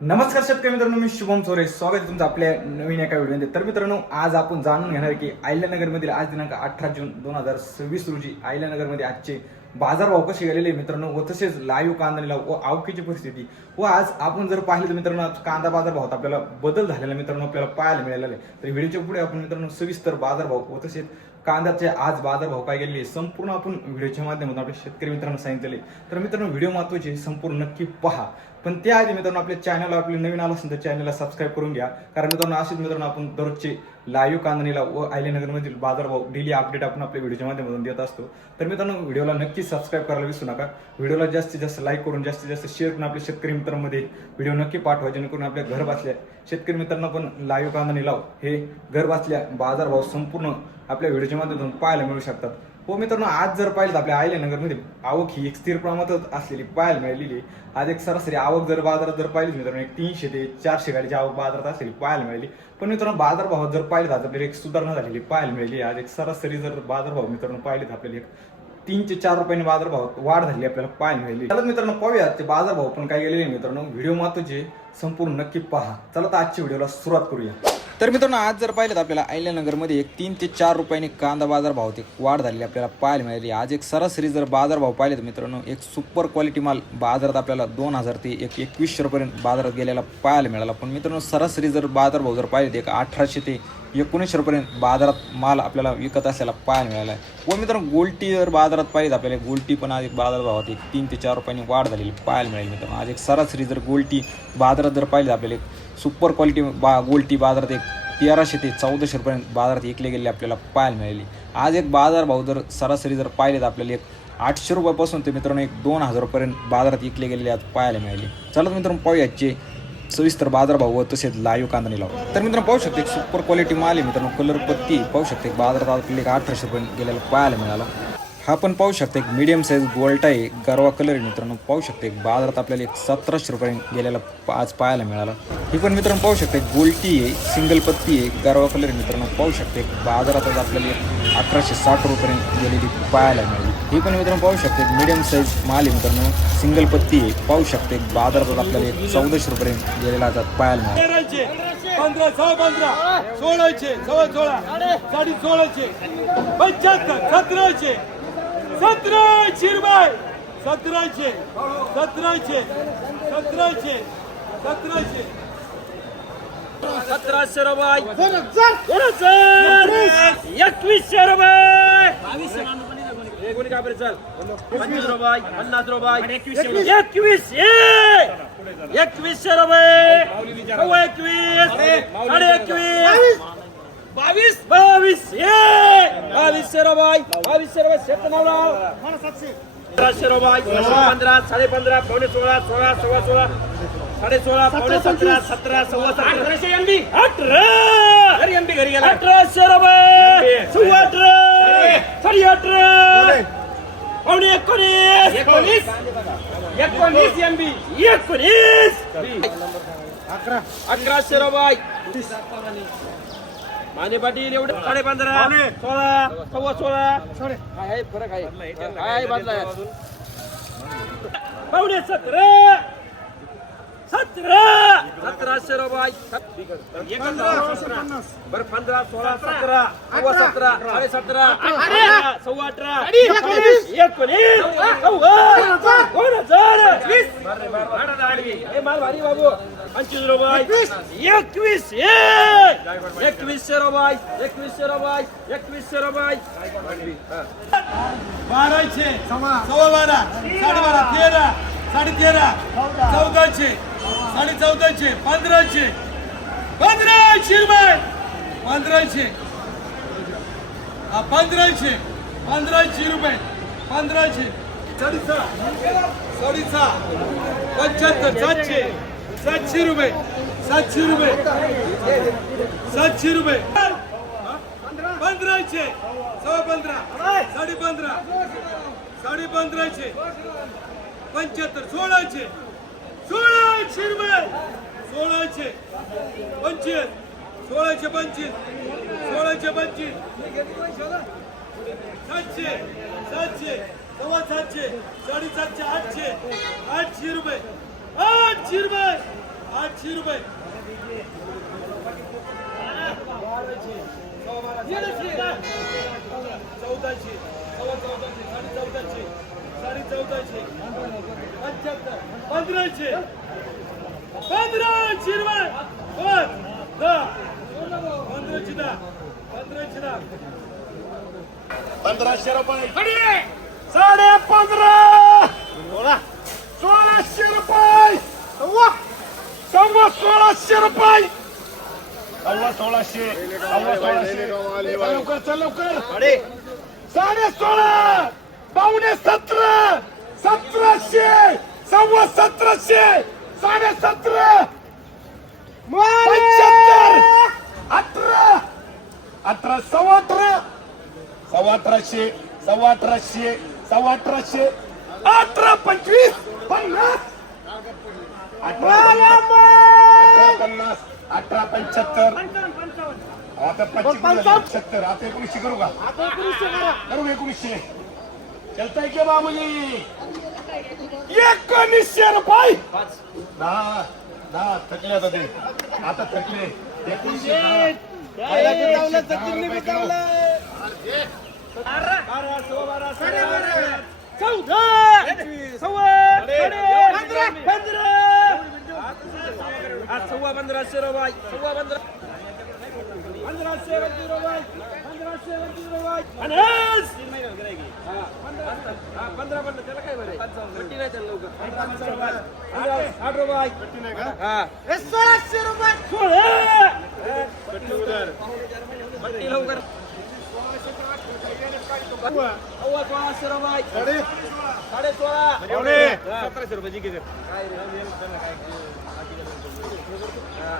नमस्कार शेतकरी मित्रांनो, मी शुभम सोरे. स्वागत आहे तुमचं आपल्या नवीन एका व्हिडिओमध्ये. तर मित्रांनो, आज आपण जाणून घेणार की अहिल्यानगरमधील आज दिनांक 18 जून 2026 रोजी अहिल्यानगरमध्ये आजचे बाजारभाव कसे गेलेले मित्रांनो, व तसेच लाईव्ह कांदा व आवकीची परिस्थिती. व आज आपण जर पाहिलं तर मित्रांनो, आज कांदा बाजारभावात आपल्याला बदल झालेला मित्रांनो आपल्याला पाहायला मिळालेला आहे. तर व्हिडिओच्या पुढे आपण मित्रांनो सविस्तर बाजारभाव व तसेच कांद्याचे आज बाजारभाव काय गेलेले संपूर्ण आपण व्हिडिओच्या माध्यमातून आपल्या शेतकरी मित्रांनो सांगितले. तर मित्रांनो, व्हिडिओ महत्त्वाचे संपूर्ण नक्की पहा. पण त्याआधी मित्रांनो, आपल्या चॅनलला आपले नवीन आला असेल तर चॅनलला सबस्क्राईब करून घ्या. कारण मित्रांनो, असेच मित्रांनो आपण दररोजचे लाईव्ह कांदा व अहिल्यानगरमधील बाजारभाव डेली अपडेट आपण आपल्या व्हिडिओच्या माध्यमातून देत असतो. तर मित्रांनो, व्हिडिओला नक्की सबस्क्राईब करायला विसरू नका. व्हिडिओला जास्तीत जास्त लाईक करून जास्तीत जास्त शेअर करून आपल्या शेतकरी मित्रांमध्ये व्हिडिओ नक्की पाठवा, जेणेकरून आपल्या घर बसल्या शेतकरी मित्रांना पण लाईव्ह कांदा हे घर बसल्या बाजारभाव संपूर्ण आपल्या व्हिडिओच्या माध्यमातून पाहायला मिळू शकतात. हो मित्रांनो, आज जर पाहिलं तर आपल्या अहिल्यानगरमध्ये आवक ही एक स्थिर प्रमाणातच असलेली पाहायला मिळालेली. आज एक सरासरी आवक जर बाजारात जर पाहिली मित्रांनो, एक 300 ते 400 गाडीची आवक बाजारात असलेली पाहायला मिळाली. पण मित्रांनो, बाजारभावात जर पाहिलं तर आपल्याला एक सुधारणा झालेली पाहायला मिळाली. आज एक सरासरी जर बाजारभाव मित्रांनो पाहिले तर आपल्याला एक 3 ते 4 रुपयांनी बाजारभावात वाढ झाली आपल्याला पाहायला मिळाली. चला मित्रांनो, पाहूया ते बाजारभाव पण काय गेलेले मित्रांनो. व्हिडिओ महत्त्वाचे संपूर्ण नक्की पहा. चला तर आजच्या व्हिडिओला सुरुवात करूया. तर मित्रांनो, आज जर पाहिलं तर आपल्याला अहिल्यानगरमध्ये एक 3 ते 4 रुपयांनी कांदा बाजारभावात एक वाढ झालेली आपल्याला पाहायला मिळाली. आज एक सरासरी जर बाजारभाव पाहिले तर मित्रांनो, एक सुपर क्वालिटी माल बाजारात आपल्याला 2000 ते 2100 रुपयांपर्यंत बाजारात गेलेला पाहायला मिळाला. पण मित्रांनो, सरासरी जर बाजारभाव जर पाहिले तर एक 1800 ते 1900 रुपयांपर्यंत बाजारात माल आपल्याला विकत असलेला पाहायला मिळाला आहे. व मित्रांनो, गोल्टी जर बाजारात पाहिजे आपल्याला गोल्टी पण आज एक बाजारभावात एक 3 ते 4 रुपयांनी वाढ झालेली पाहायला मिळाली. मित्रांनो, आज एक सरासरी जर गोल्टी बाजारात जर पाहिजे आपल्याला एक सुपर क्वालिटी गोल्टी बाजारात एक 1300 ते 1400 रुपयांपर्यंत बाजारात विकले गेले आपल्याला पाहायला मिळाली. आज एक बाजारभाव जर सरासरी जर पाहिले तर आपल्याला एक 800 रुपयापासून ते मित्रांनो एक 2000 रुपयांपर्यंत बाजारात विकले गेलेले आज पाहायला मिळाले. चला मित्रांनो, पाहूया याचे सविस्तर बाजारभाव व तसेच लाईव्ह कांदा निलाव. तर मित्रांनो, पाहू शकते एक सुपर क्वालिटी माल आहे मित्रांनो. कलर पत्ती पाहू शकते बाजारात आपल्याला एक 1800 रुपयांपर्यंत गेलेला पाहायला मिळाला. हा पण पाहू शकता एक मीडियम साईज गोल्टा आहे, गरवा कलर आहे मित्रांनो. पाहू शकते एक बाजारात आपल्याला एक 1700 रुपयांपर्यंत गेलेला आज पाहायला मिळाला. ही पण मित्रांनो पाहू शकते गोल्टी आहे, सिंगल पत्ती आहे, गरवा कलर आहे मित्रांनो. पाहू शकते बाजारात आज आपल्याला एक 1160 रुपयांपर्यंत गेलेली पाहायला मिळाली. ही पण मित्रांनो पाहू शकते एक मीडियम साईज माल आहे मित्रांनो, सिंगल पत्ती आहे. पाहू शकते बाजारात आपल्याला एक 1400 रुपयांपर्यंत गेलेला आज पाहायला मिळाला. 15, 15, 16, 16, 16, 75, 17, 17 रुपये, 17, 17, 17, 17, 1700 रुपये, 2100 रुपये, 25 रुपये, 50 रुपये, 2100 रुपये, 22, 2200 रुपये, 2200 रुपये, 1700 रुपये, 15, 15.5, पावणे 16, 16, 16, 16, 16.5, पावणे 17, 17, 17, 1800 एमबी, 1800 रुपये, 18, 18, पावणे 19, 19 एमबी, 19, 1100 रुपये, माने पाटील एवढे 15.5, 16, 16, आहे फरक आहे बदला पावणे 17, 1700 रुपये, 15, 16, 17, 17, 17, 18, 19, माल भारी बाबू 25 रुपये, 2100 रुपये, 2100 रुपये, 2100 रुपये, 1200, 12.5, 12.5, 13, 1400, 14.5, 1500, 1500 रुपये, 1500, 1500, 1500 रुपये, 1500, 75, 700, 700 रुपये, 700 रुपये, 700 रुपये, 1500, 15.5, 15.5, 15.5, 75, 1600, 1600 रुपये, 1600, 25, 1600, 25, 1600, 25, 700, 700, 700, 750, 800, 800 रुपये, 800 रुपये, 800 रुपये 1400 1400 1500 रुपये 1500 रुपये 1600 रुपये 1600 रुपये 1600 लवकर चल लवकर 16.5 पावणे 17 1700 सव्वा 1700 17.5 75 18 18 सव्वा 18 सव्वा 18 सव्वा 18 18 25 50 18 75 आता 75 आता 1900 करू का करू 1900 चलताय की बाबूजी 1900 रुपये 10 थकले आता थकले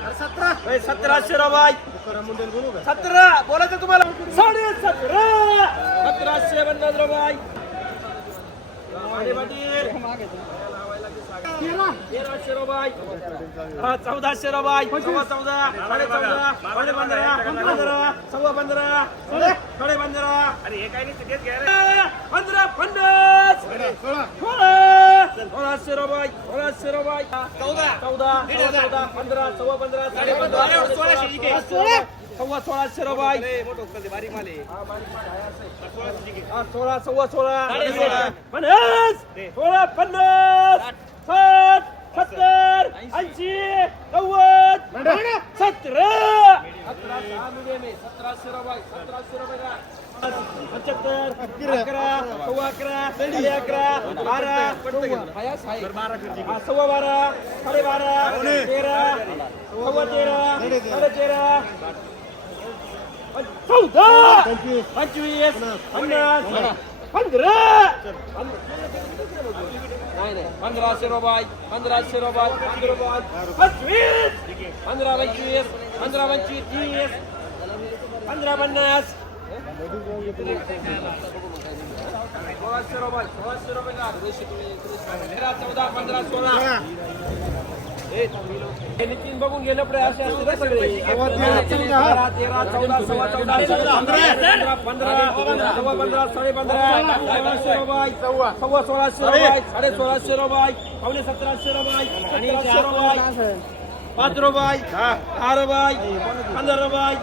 1500 रुपये 1700 रुपये 17 बोलायचं तुम्हाला 1750 रुपये 1300 रुपये 1400 रुपये 14 14 15 सव्वा 15 15 अरे हे काय नाही 15 50 1600 रुपये 1600 रुपये 14 15 सव्वा 15 सव्वा 1600 रुपये 16 सव्वा 16 50 16 50 60 70 80 90 17 1700 रुपये 75 11 सव्वा 11 11 12 सव्वा 12 साडे 12 13 सव्वा 13 साडे 13 14 25 50 15 1500 रुपये 1500 रुपये 25 15 25 15 25 30 15 50 1600 रुपये 14 15 16 नितीन बघून गेलं पुढे असे असते ना सगळे 13 14 सव्वा 14 15 सव्वा 15 साडे 15 1600 रुपये सव्वा 1600 रुपये साडे 1600 रुपये पावणे 1700 रुपये 1700 रुपये 5 रुपये 10 रुपये 15 रुपये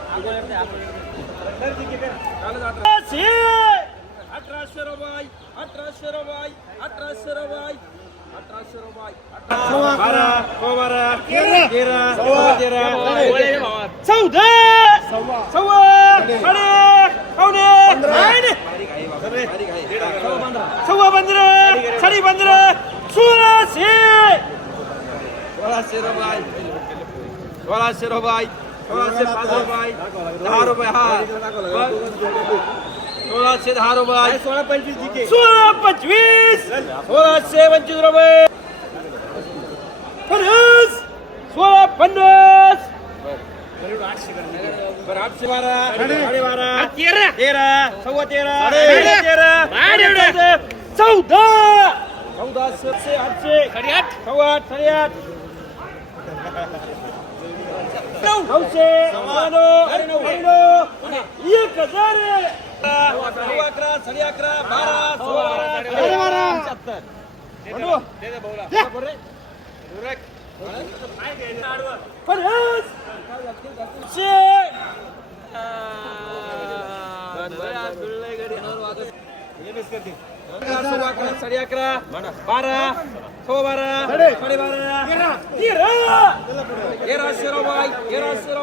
1800 रुपये 1800 रुपये 1800 रुपये 1800 रुपये 12 13 14 सव्वा साडे पावणे सव्वा 15 साडे 15 1600 रुपये 1600 रुपये 5 रुपये 10 रुपये हा 1610 रुपये 1625 1625 रुपये 50 1650 812 13 सव्वा 13 14 800 सव्वा 8 900 11 12 साडे 11 12 12 12 13 13 13 बाई 13